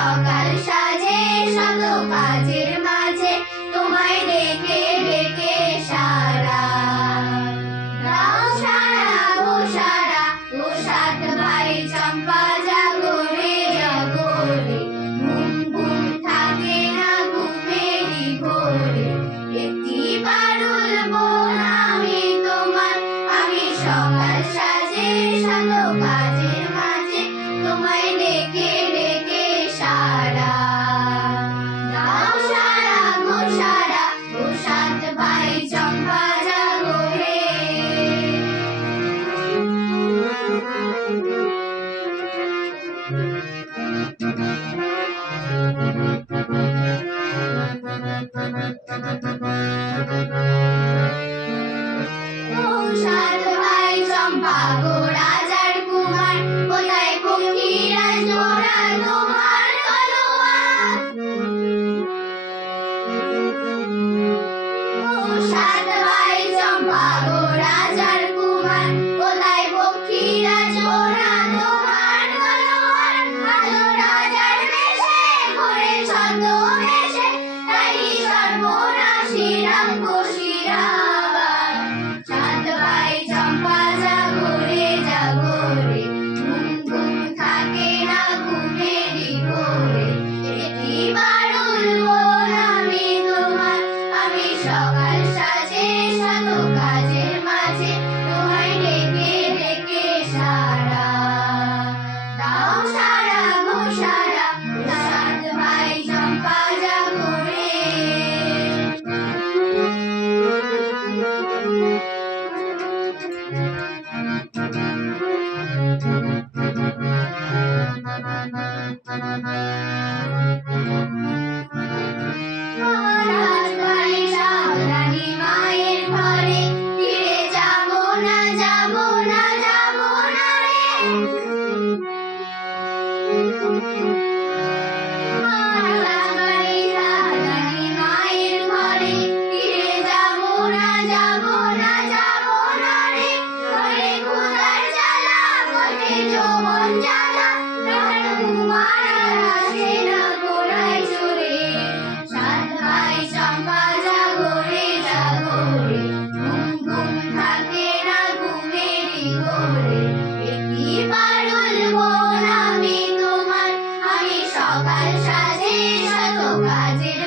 সকাল সাজে শত কাজের মাঝে তোমায় ডেকে ডেকে সারা দাও সারা গো সারা ও সাত ভাই চম্পা জাগো রে জাগো রে ঘুম ঘুম থাকে না ঘুমেরই ঘোরে একটি বারুল বোন আমি তোমার আমি সকাল সাজে শত কাজের মাঝে তোমায় ডেকে ডেকে সারা দাও সারা গো সারা ও সাত ভাই চম্পা জাগো রে ও সাত ভাই চম্পা গো রাজার কুমার কোথায় পক্ষীরাজ জোড়া তোমার তলোয়ার ও সাত ভাই চম্পা গো রাজার কুমার কোথায় পক্ষীরাজ জোড়া তোমার তলোয়ার আলো রাজার বেশে ঘোরে ছদ্মবেশে তাই সর্বনাশী রাম কশিরাবার সাত ভাই চম্পা জাগো রে জাগো রে ঘুম ঘুম থাকে না ঘুমেরই ঘোরে একটি বারুল বোন আমি তোমার আমি সকাল সাজে শত কাজের মাঝে তোমায় ডেকে ডেকে সারা দাও সারা গো সারা ও সাত ভাই চম্পা জাগো রে মহারাজ ভাই সাবধানী মায়ের ঘরে ফিরে যাবো না যাবো না যাবো না রে মহারাজ ভাই সাবধানী মায়ের ঘরে ফিরে যাবো না যাবো না যাবো না রে ঘরে ক্ষুধার জ্বালা পথে যৌবন জ্বালা প্রাণ কুমার আর আসে না ঘোড়ায় চড়ে সাত ভাই চম্পা জাগো রে জাগো রে ঘুম ঘুম থাকে না ঘুমেরই ঘোরে একটি বারুল বোন আমি তোমার আমি সকাল সাজে শত কাজের